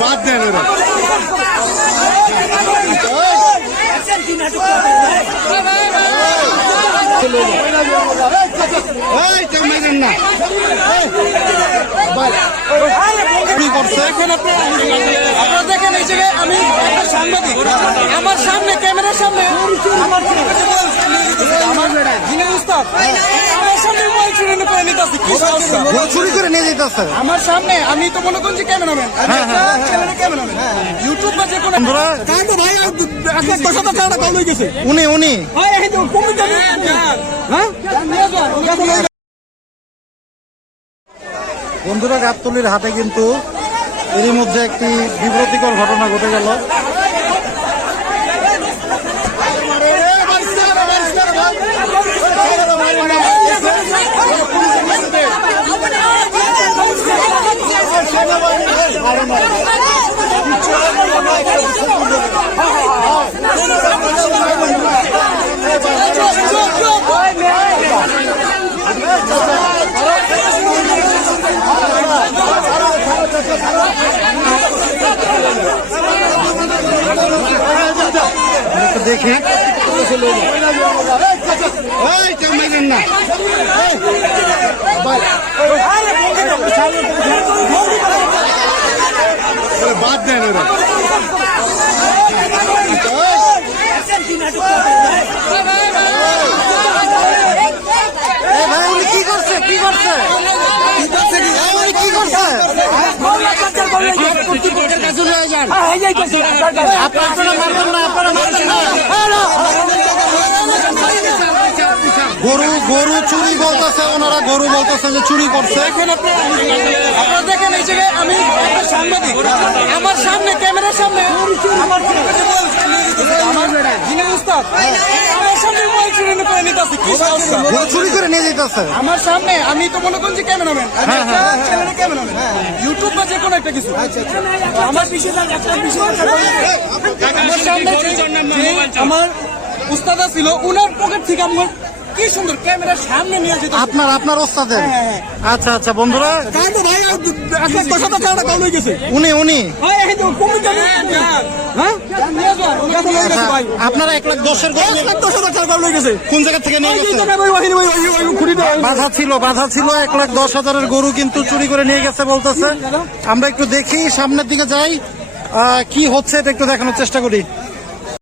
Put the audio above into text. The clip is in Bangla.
বাদ দেন ওরা আপনারা আমার সামনে ক্যামেরার সামনে আমার সামনে মোবাইল চুরি করে নিয়ে যেতেছে আমার সামনে আমি তো মনে করছি ক্যামেরাম্যান চ্যানেলে ক্যামেরাম্যান ইউটিউব বা যে কোনো বন্ধুরা কারণ ভাই এক দশ হাজার টাকা কল হয়ে গেছে। উনি উনি। হ্যাঁ নিয়ে যান বন্ধুরা গাবতলির হাটে কিন্তু এরই মধ্যে একটি বিব্রতিকর ঘটনা ঘটে গেল। দেখি না দেন ওরা কি করছে কি করছে কি করছে নিয়ে যান আপনারা মারবেন না আপনারা মারবেন না গরু চুরি বলতেছে ওনারা গরু বলতেছে যে চুরি করছে। এখন আপনারা আপনারা দেখেন এই জায়গায় আমি একটা সাংবাদিক। আমার সামনে ক্যামেরার সামনে আমার চুরি করে নিয়ে যেতেছে আমার সামনে আমি তো মনে করছি ক্যামেরাম্যান চ্যানেলে ক্যামেরাম্যান। ইউটিউব বা যে কোনো একটা কিছু। আমার বিষয় একটা বিষয় আমার সামনে যে আমার উস্তাদা ছিল উনার পকেট থেকে আমার কি সুন্দর ক্যামেরার সামনে নিয়ে যেত আপনার আপনার ওস্তাদের হ্যাঁ, হ্যাঁ। আচ্ছা আচ্ছা বন্ধুরা। ভাই কল হয়ে গেছে। উনি উনি। হ্যাঁ হয়ে ভাই। আপনারা এক লাখ দশের কোন জায়গা থেকে নিয়ে গেছে বাধা ছিল বাধা ছিল এক লাখ দশ হাজারের গরু কিন্তু চুরি করে নিয়ে গেছে বলতেছে। আমরা একটু দেখি সামনের দিকে যাই। আহ, কি হচ্ছে এটা একটু দেখানোর চেষ্টা করি।